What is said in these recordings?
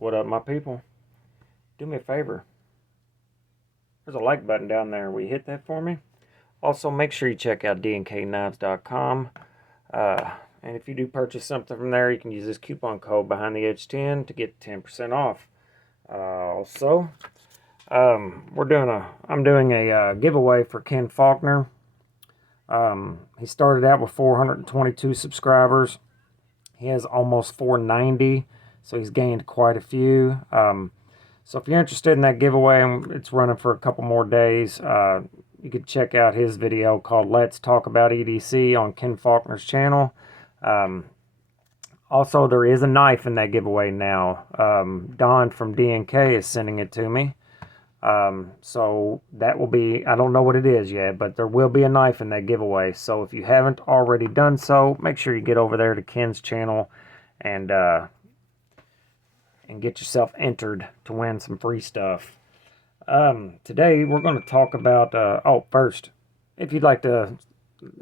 What up, my people? Do me a favor. There's a like button down there. Will you hit that for me? Also, make sure you check out DNKKnives.com. And if you do purchase something from there, you can use this coupon code behind the edge 10 to get 10% off. I'm doing a giveaway for Ken Faulkner. He started out with 422 subscribers. He has almost 490, so he's gained quite a few. So if you're interested in that giveaway, it's running for a couple more days. You could check out his video called Let's Talk About EDC on Ken Faulkner's channel. Also, there is a knife in that giveaway now. Don from DNK is sending it to me. So that will be, I don't know what it is yet, but there will be a knife in that giveaway. So if you haven't already done so, make sure you get over there to Ken's channel and get yourself entered to win some free stuff. Today we're going to talk about, first, if you'd like to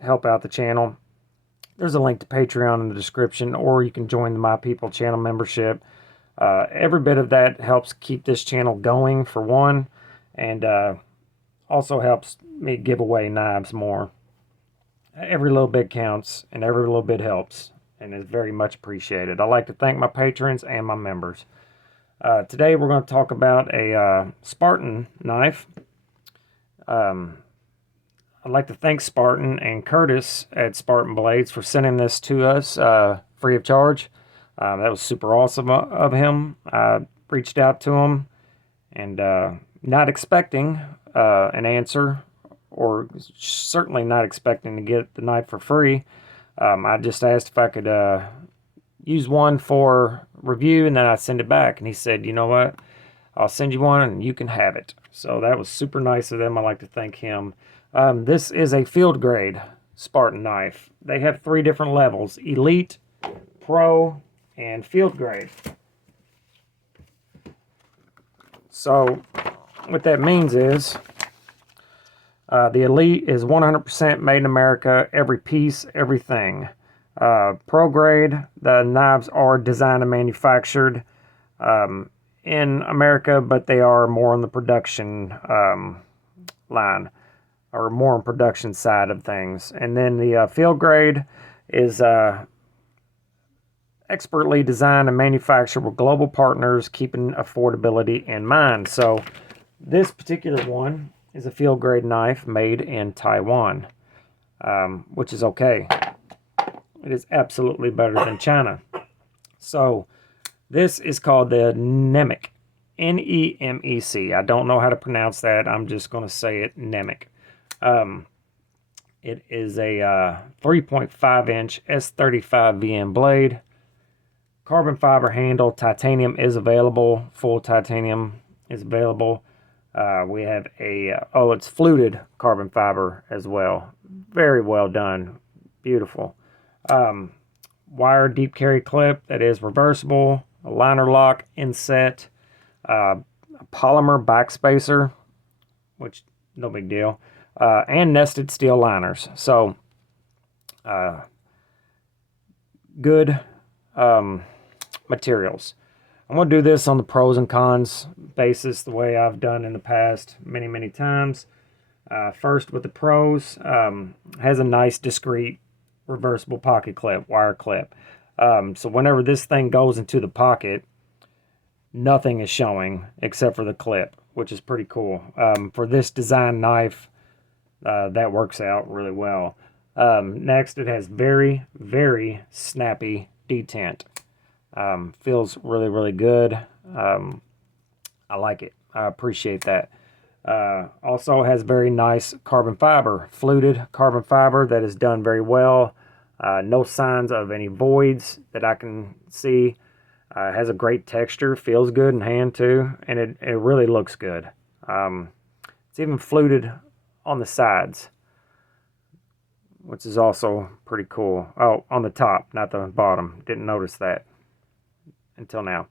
help out the channel, there's a link to Patreon in the description, or you can join the My People channel membership. Every bit of that helps keep this channel going, for one, and also helps me give away knives more. Every little bit counts, and every little bit helps, and is very much appreciated. I'd like to thank my patrons and my members. Today we're going to talk about a Spartan knife. I'd like to thank Spartan and Curtis at Spartan Blades for sending this to us free of charge. That was super awesome of him. I reached out to him and not expecting an answer, or certainly not expecting to get the knife for free. I just asked if I could use one for review, and then I send it back. And he said, you know what, I'll send you one and you can have it. So that was super nice of them. I'd like to thank him. This is a field grade Spartan knife. They have 3 different levels: Elite, Pro, and Field grade. So what that means is the Elite is 100% made in America, every piece, everything. Pro grade, the knives are designed and manufactured in America, but they are more on the production line, or more on production side of things. And then the field grade is expertly designed and manufactured with global partners, keeping affordability in mind. So this particular one is a field grade knife made in Taiwan, which is okay. It is absolutely better than China. So this is called the Nemec, Nemec. I don't know how to pronounce that. I'm just going to say it, Nemec. It is a 3.5 inch S35 VM blade. Carbon fiber handle. Titanium is available. Full titanium is available. We have it's fluted carbon fiber as well. Very well done. Beautiful. Wire deep carry clip that is reversible. A liner lock inset. A polymer backspacer, which no big deal. And nested steel liners. So, good materials. I'm going to do this on the pros and cons basis, the way I've done in the past many times. First, with the pros, has a nice discreet reversible pocket clip, wire clip. So whenever this thing goes into the pocket, nothing is showing except for the clip, which is pretty cool. For this design knife, that works out really well. Next, it has very snappy detent. Feels really good. I like it. I appreciate that. Also has very nice carbon fiber, fluted carbon fiber that is done very well. No signs of any voids that I can see. Has a great texture, feels good in hand too, and it really looks good. It's even fluted on the sides, which is also pretty cool. Oh, on the top, not the bottom. Didn't notice that until now.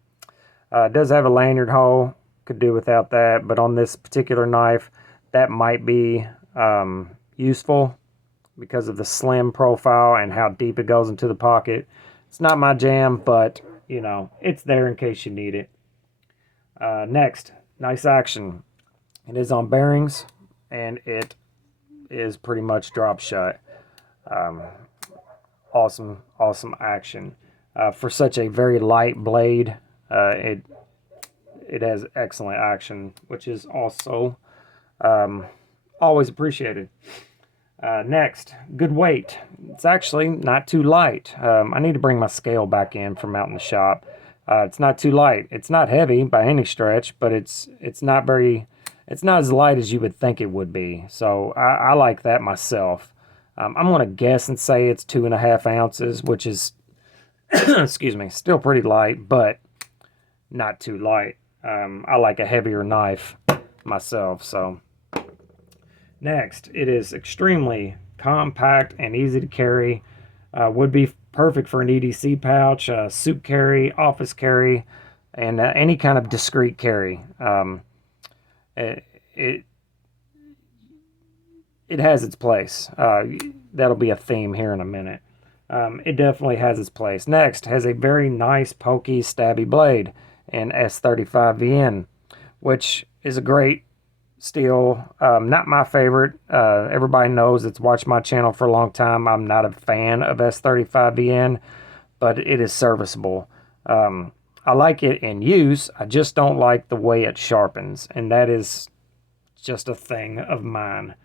It does have a lanyard hole. Could do without that, but on this particular knife, that might be useful because of the slim profile and how deep it goes into the pocket. It's not my jam, but you know, it's there in case you need it. Next, nice action. It is on bearings, and it is pretty much drop shut. Awesome, awesome action. For such a very light blade, it has excellent action, which is also always appreciated. Next, good weight. It's actually not too light. I need to bring my scale back in from out in the shop. It's not too light. It's not heavy by any stretch, but it's not as light as you would think it would be. So I like that myself. I'm going to guess and say it's 2.5 ounces, which is, excuse me, still pretty light, but not too light. I like a heavier knife myself. So next, it is extremely compact and easy to carry. Would be perfect for an EDC pouch, soup carry, office carry, and any kind of discreet carry. It has its place. That'll be a theme here in a minute. It definitely has its place. Next, has a very nice pokey, stabby blade in S35VN, which is a great steel. Not my favorite. Everybody knows that's watched my channel for a long time. I'm not a fan of S35VN, but it is serviceable. I like it in use. I just don't like the way it sharpens, and that is just a thing of mine.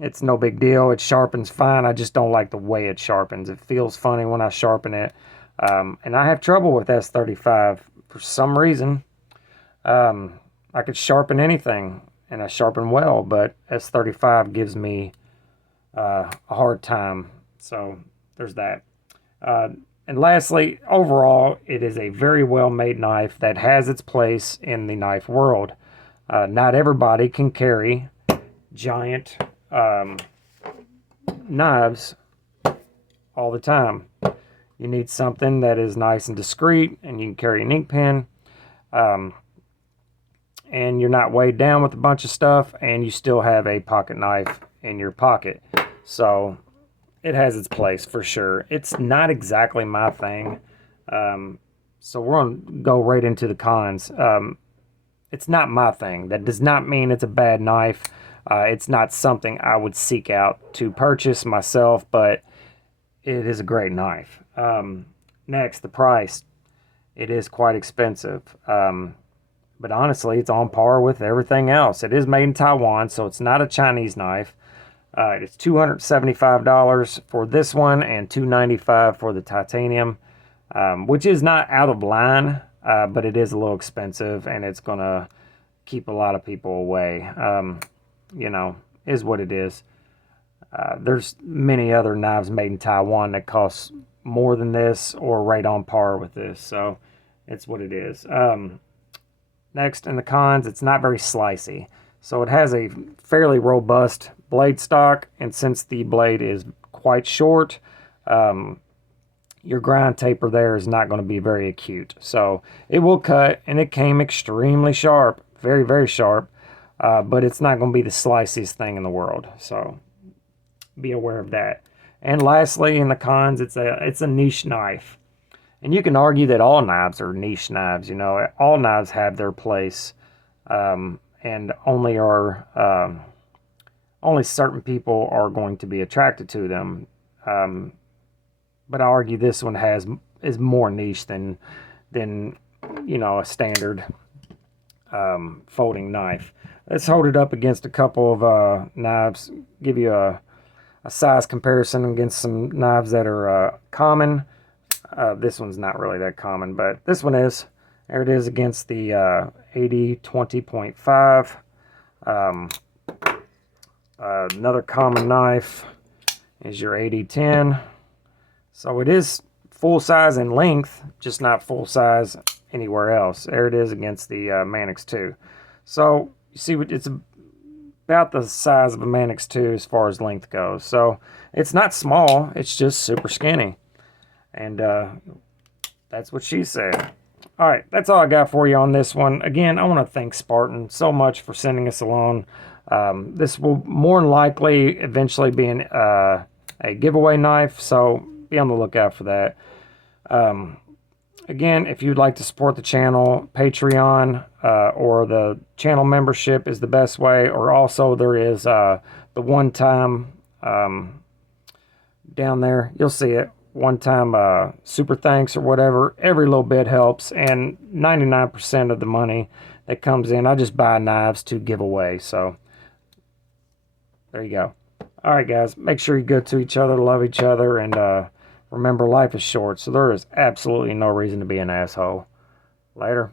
It's no big deal. It sharpens fine. I just don't like the way it sharpens. It feels funny when I sharpen it. And I have trouble with S35 for some reason. I could sharpen anything, and I sharpen well, but S35 gives me a hard time. So there's that. And lastly, overall, it is a very well-made knife that has its place in the knife world. Not everybody can carry giant knives all the time. You need something that is nice and discreet, and you can carry an ink pen, and you're not weighed down with a bunch of stuff, and you still have a pocket knife in your pocket. So it has its place for sure. It's not exactly my thing, so we're going to go right into the cons. It's not my thing. That does not mean it's a bad knife. It's not something I would seek out to purchase myself, but it is a great knife. Next, the price. It is quite expensive, but honestly, it's on par with everything else. It is made in Taiwan, so it's not a Chinese knife. It's $275 for this one and $295 for the titanium, which is not out of line, but it is a little expensive, and it's going to keep a lot of people away. You know, is what it is. There's many other knives made in Taiwan that cost more than this or right on par with this, so it's what it is. Next, in the cons, it's not very slicey. So it has a fairly robust blade stock, and since the blade is quite short, your grind taper there is not going to be very acute. So it will cut, and it came extremely sharp, very, very sharp, but it's not going to be the sliciest thing in the world. So be aware of that. And lastly, in the cons, it's a niche knife. And you can argue that all knives are niche knives. You know, all knives have their place, and only certain people are going to be attracted to them. But I argue this one is more niche than you know, a standard folding knife. Let's hold it up against a couple of knives. Give you a size comparison against some knives that are common. This one's not really that common, but this one is. There it is against the 80-20.5. Another common knife is your 80-10. So it is full size in length, just not full size anywhere else. There it is against the Manix 2. So you see, it's about the size of a Manix 2 as far as length goes. So it's not small, it's just super skinny. And that's what she said. All right, that's all I got for you on this one. Again, I want to thank Spartan so much for sending us along. This will more than likely eventually be a giveaway knife, so be on the lookout for that. Again, if you'd like to support the channel, Patreon or the channel membership is the best way. Or also there is the one-time down there. You'll see it. One-time super thanks or whatever. Every little bit helps. And 99% of the money that comes in, I just buy knives to give away. So there you go. All right, guys. Make sure you're good to each other, love each other, and remember, life is short, so there is absolutely no reason to be an asshole. Later.